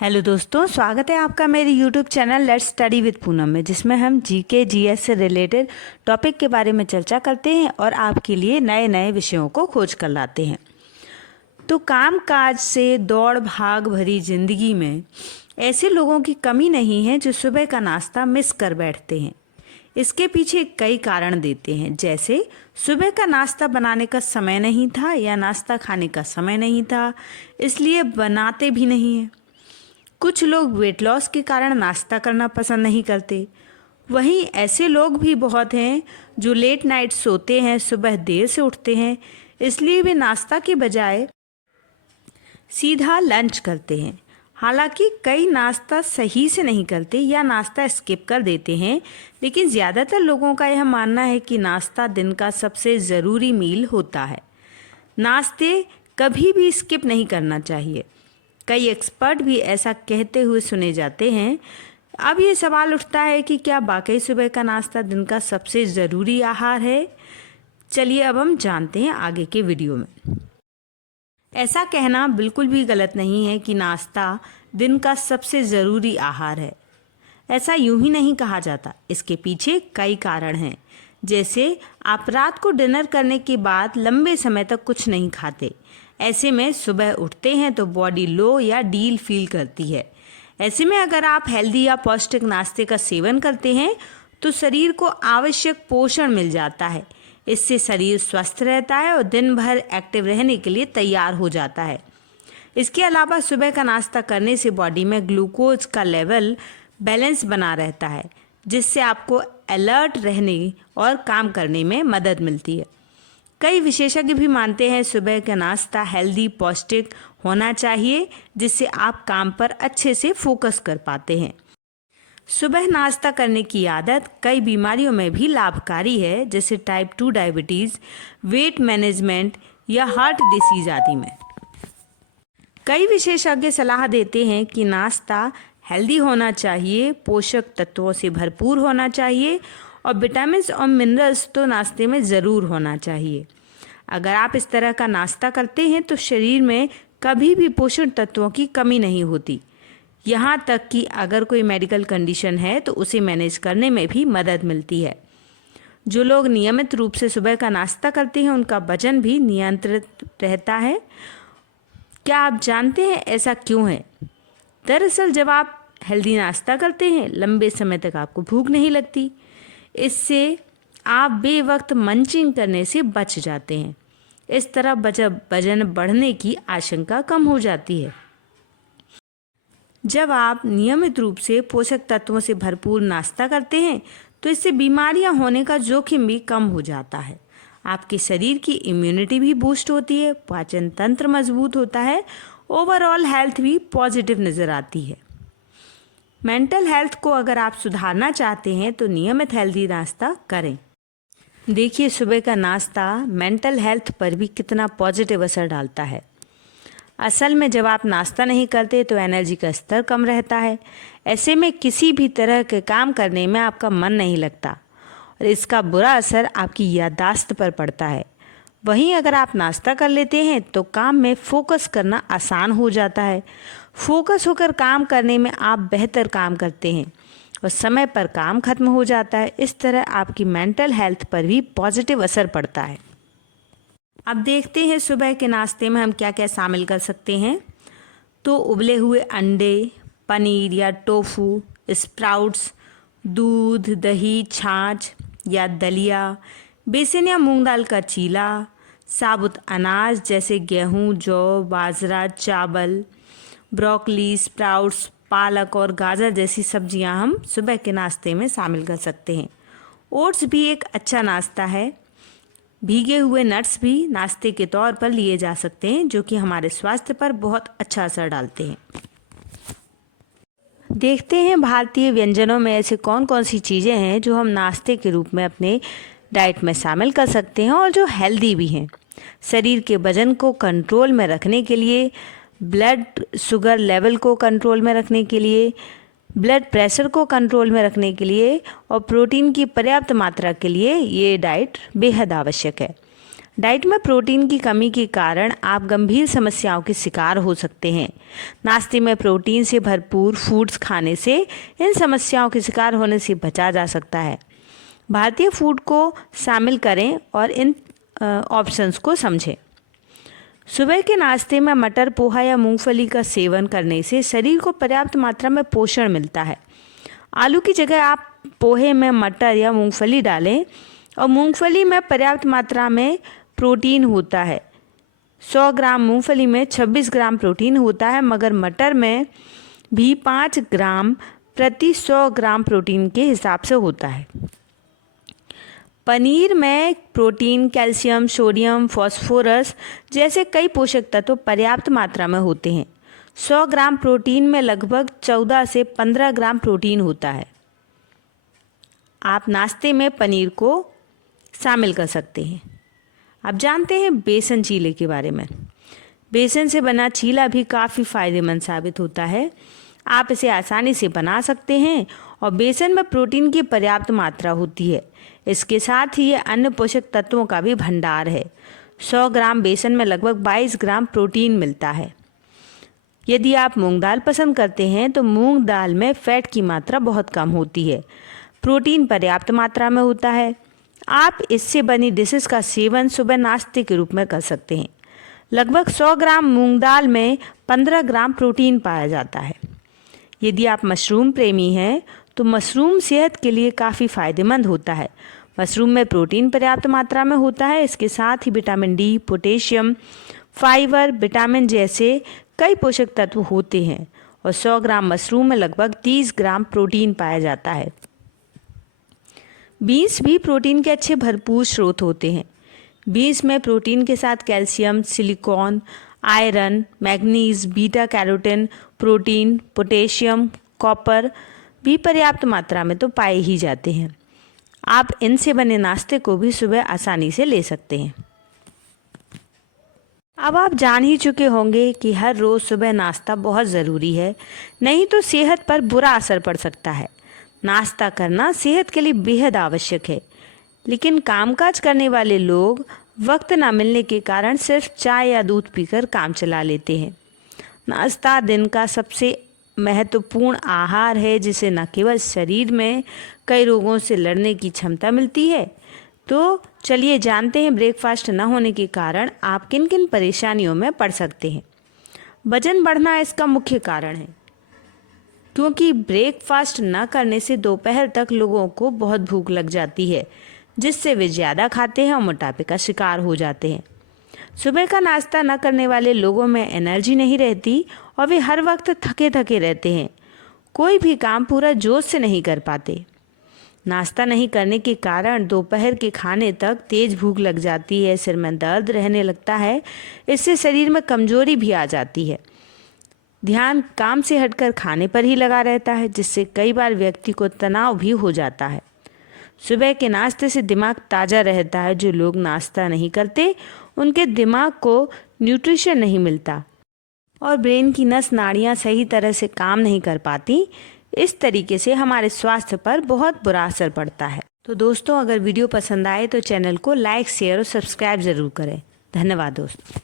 Hello दोस्तों, स्वागत है आपका मेरे YouTube channel let's study with Poonam में, जिसमें हम जीके जीएस से रिलेटेड टॉपिक के बारे में चर्चा करते हैं और आपके लिए नए नए विषयों को खोज कर लाते हैं। तो काम काज से दौड़ भाग भरी जिंदगी में ऐसे लोगों की कमी नहीं है जो सुबह का नाश्ता मिस कर बैठते हैं। इसके पीछे कई कारण देते हैं, जैसे सुबह का नाश्ता बनाने का समय नहीं था या नाश्ता खाने का समय नहीं था, इसलिए बनाते भी नहीं हैं। कुछ लोग वेट लॉस के कारण नाश्ता करना पसंद नहीं करते। वहीं ऐसे लोग भी बहुत हैं जो लेट नाइट सोते हैं, सुबह देर से उठते हैं, इसलिए वे नाश्ता के बजाय सीधा लंच करते हैं। हालांकि कई नाश्ता सही से नहीं करते या नाश्ता स्किप कर देते हैं, लेकिन ज़्यादातर लोगों का यह मानना है कि नाश्ता दिन का सबसे ज़रूरी मील होता है। नाश्ते कभी भी स्किप नहीं करना चाहिए। कई एक्सपर्ट भी ऐसा कहते हुए सुने जाते हैं। अब ये सवाल उठता है कि क्या वाकई सुबह का नाश्ता दिन का सबसे ज़रूरी आहार है? चलिए अब हम जानते हैं आगे के वीडियो में। ऐसा कहना बिल्कुल भी गलत नहीं है कि नाश्ता दिन का सबसे ज़रूरी आहार है। ऐसा यूं ही नहीं कहा जाता। इसके पीछे कई कारण हैं, जैसे आप रात को डिनर करने के बाद लंबे समय तक कुछ नहीं खाते। ऐसे में सुबह उठते हैं तो बॉडी लो या डील फील करती है। ऐसे में अगर आप हेल्दी या पौष्टिक नाश्ते का सेवन करते हैं तो शरीर को आवश्यक पोषण मिल जाता है। इससे शरीर स्वस्थ रहता है और दिन भर एक्टिव रहने के लिए तैयार हो जाता है। इसके अलावा सुबह का नाश्ता करने से बॉडी में ग्लूकोज का लेवल बैलेंस बना रहता है, जिससे आपको अलर्ट रहने और काम करने में मदद मिलती है। कई विशेषज्ञ भी मानते हैं सुबह का नाश्ता हेल्दी पौष्टिक होना चाहिए, जिससे आप काम पर अच्छे से फोकस कर पाते हैं। सुबह नाश्ता करने की आदत कई बीमारियों में भी लाभकारी है, जैसे टाइप 2 डायबिटीज़, वेट मैनेजमेंट या हार्ट डिसीज आदि में। कई विशेषज्ञ सलाह देते हैं कि नाश्ता हेल्दी होना चाहिए, पोषक तत्वों से भरपूर होना चाहिए और विटामिन और मिनरल्स तो नाश्ते में ज़रूर होना चाहिए। अगर आप इस तरह का नाश्ता करते हैं तो शरीर में कभी भी पोषण तत्वों की कमी नहीं होती। यहाँ तक कि अगर कोई मेडिकल कंडीशन है तो उसे मैनेज करने में भी मदद मिलती है। जो लोग नियमित रूप से सुबह का नाश्ता करते हैं उनका वजन भी नियंत्रित रहता है। क्या आप जानते हैं ऐसा क्यों है? दरअसल जब आप हेल्दी नाश्ता करते हैं, लंबे समय तक आपको भूख नहीं लगती। इससे आप बेवक्त मंचिंग करने से बच जाते हैं। इस तरह वजन बढ़ने की आशंका कम हो जाती है। जब आप नियमित रूप से पोषक तत्वों से भरपूर नाश्ता करते हैं तो इससे बीमारियां होने का जोखिम भी कम हो जाता है। आपके शरीर की इम्यूनिटी भी बूस्ट होती है, पाचन तंत्र मजबूत होता है, ओवरऑल हेल्थ भी पॉजिटिव नज़र आती है। मेंटल हेल्थ को अगर आप सुधारना चाहते हैं तो नियमित हेल्दी नाश्ता करें। देखिए, सुबह का नाश्ता मेंटल हेल्थ पर भी कितना पॉजिटिव असर डालता है। असल में जब आप नाश्ता नहीं करते तो एनर्जी का स्तर कम रहता है। ऐसे में किसी भी तरह के काम करने में आपका मन नहीं लगता और इसका बुरा असर आपकी याददाश्त पर पड़ता है। वहीं अगर आप नाश्ता कर लेते हैं तो काम में फोकस करना आसान हो जाता है। फोकस होकर काम करने में आप बेहतर काम करते हैं और समय पर काम खत्म हो जाता है। इस तरह आपकी मेंटल हेल्थ पर भी पॉजिटिव असर पड़ता है। अब देखते हैं सुबह के नाश्ते में हम क्या क्या शामिल कर सकते हैं। तो उबले हुए अंडे, पनीर या टोफू, स्प्राउट्स, दूध, दही, छाछ या दलिया, बेसन या मूंग दाल का चीला, साबुत अनाज जैसे गेहूं, जौ, बाजरा, चावल, ब्रोकली, स्प्राउट्स, पालक और गाजर जैसी सब्जियां हम सुबह के नाश्ते में शामिल कर सकते हैं। ओट्स भी एक अच्छा नाश्ता है। भीगे हुए नट्स भी नाश्ते के तौर पर लिए जा सकते हैं, जो कि हमारे स्वास्थ्य पर बहुत अच्छा असर डालते हैं। देखते हैं भारतीय व्यंजनों में ऐसे कौन कौन सी चीज़ें हैं जो हम नाश्ते के रूप में अपने डाइट में शामिल कर सकते हैं और जो हेल्दी भी हैं। शरीर के वजन को कंट्रोल में रखने के लिए, ब्लड शुगर लेवल को कंट्रोल में रखने के लिए, ब्लड प्रेशर को कंट्रोल में रखने के लिए और प्रोटीन की पर्याप्त मात्रा के लिए ये डाइट बेहद आवश्यक है। डाइट में प्रोटीन की कमी के कारण आप गंभीर समस्याओं के शिकार हो सकते हैं। नाश्ते में प्रोटीन से भरपूर फूड्स खाने से इन समस्याओं के शिकार होने से बचा जा सकता है। भारतीय फूड को शामिल करें और इन ऑप्शंस को समझें। सुबह के नाश्ते में मटर, पोहा या मूंगफली का सेवन करने से शरीर को पर्याप्त मात्रा में पोषण मिलता है। आलू की जगह आप पोहे में मटर या मूंगफली डालें और मूंगफली में पर्याप्त मात्रा में प्रोटीन होता है। 100 ग्राम मूंगफली में 26 ग्राम प्रोटीन होता है, मगर मटर में भी 5 ग्राम प्रति 100 ग्राम प्रोटीन के हिसाब से होता है। पनीर में प्रोटीन, कैल्शियम, सोडियम, फास्फोरस जैसे कई पोषक तत्व पर्याप्त मात्रा में होते हैं। 100 ग्राम प्रोटीन में लगभग 14 से 15 ग्राम प्रोटीन होता है। आप नाश्ते में पनीर को शामिल कर सकते हैं। अब जानते हैं बेसन चीले के बारे में। बेसन से बना चीला भी काफ़ी फ़ायदेमंद साबित होता है। आप इसे आसानी से बना सकते हैं और बेसन में प्रोटीन की पर्याप्त मात्रा होती है। इसके साथ ही ये अन्य पोषक तत्वों का भी भंडार है। 100 ग्राम बेसन में लगभग 22 ग्राम प्रोटीन मिलता है। यदि आप मूंग दाल पसंद करते हैं तो मूंग दाल में फैट की मात्रा बहुत कम होती है। प्रोटीन पर्याप्त मात्रा में होता है। आप इससे बनी डिशेस का सेवन सुबह नाश्ते के रूप में कर सकते हैं। लगभग 100 ग्राम मूंग दाल में 15 ग्राम प्रोटीन पाया जाता है। यदि आप मशरूम प्रेमी हैं तो मशरूम सेहत के लिए काफ़ी फ़ायदेमंद होता है। मशरूम में प्रोटीन पर्याप्त मात्रा में होता है। इसके साथ ही vitamin D, potassium, fibre, vitamin जैसे कई पोषक तत्व होते हैं और 100 ग्राम मशरूम में लगभग 30 ग्राम प्रोटीन पाया जाता है। बीन्स भी प्रोटीन के अच्छे भरपूर स्रोत होते हैं। बीन्स में प्रोटीन के साथ calcium, silicon, iron, manganese, beta carotene, protein, potassium, copper भी पर्याप्त मात्रा में तो पाए ही जाते हैं। आप इनसे बने नाश्ते को भी सुबह आसानी से ले सकते हैं। अब आप जान ही चुके होंगे कि हर रोज़ सुबह नाश्ता बहुत ज़रूरी है, नहीं तो सेहत पर बुरा असर पड़ सकता है। नाश्ता करना सेहत के लिए बेहद आवश्यक है, लेकिन कामकाज करने वाले लोग वक्त ना मिलने के कारण सिर्फ चाय या दूध पीकर काम चला लेते हैं। नाश्ता दिन का सबसे महत्वपूर्ण आहार है, जिसे न केवल शरीर में कई रोगों से लड़ने की क्षमता मिलती है। तो चलिए जानते हैं ब्रेकफास्ट न होने के कारण आप किन किन परेशानियों में पड़ सकते हैं। वजन बढ़ना इसका मुख्य कारण है, क्योंकि ब्रेकफास्ट न करने से दोपहर तक लोगों को बहुत भूख लग जाती है, जिससे वे ज़्यादा खाते हैं और मोटापे का शिकार हो जाते हैं। सुबह का नाश्ता न करने वाले लोगों में एनर्जी नहीं रहती और वे हर वक्त थके थके रहते हैं। कोई भी काम पूरा जोश से नहीं कर पाते। नाश्ता नहीं करने के कारण दोपहर के खाने तक तेज भूख लग जाती है, सिर में दर्द रहने लगता है। इससे शरीर में कमजोरी भी आ जाती है। ध्यान काम से हटकर खाने पर ही लगा रहता है, जिससे कई बार व्यक्ति को तनाव भी हो जाता है। सुबह के नाश्ते से दिमाग ताज़ा रहता है। जो लोग नाश्ता नहीं करते उनके दिमाग को न्यूट्रिशन नहीं मिलता और ब्रेन की नस नाड़ियाँ सही तरह से काम नहीं कर पाती। इस तरीके से हमारे स्वास्थ्य पर बहुत बुरा असर पड़ता है। तो दोस्तों, अगर वीडियो पसंद आए तो चैनल को लाइक, शेयर और सब्सक्राइब ज़रूर करें। धन्यवाद दोस्तों।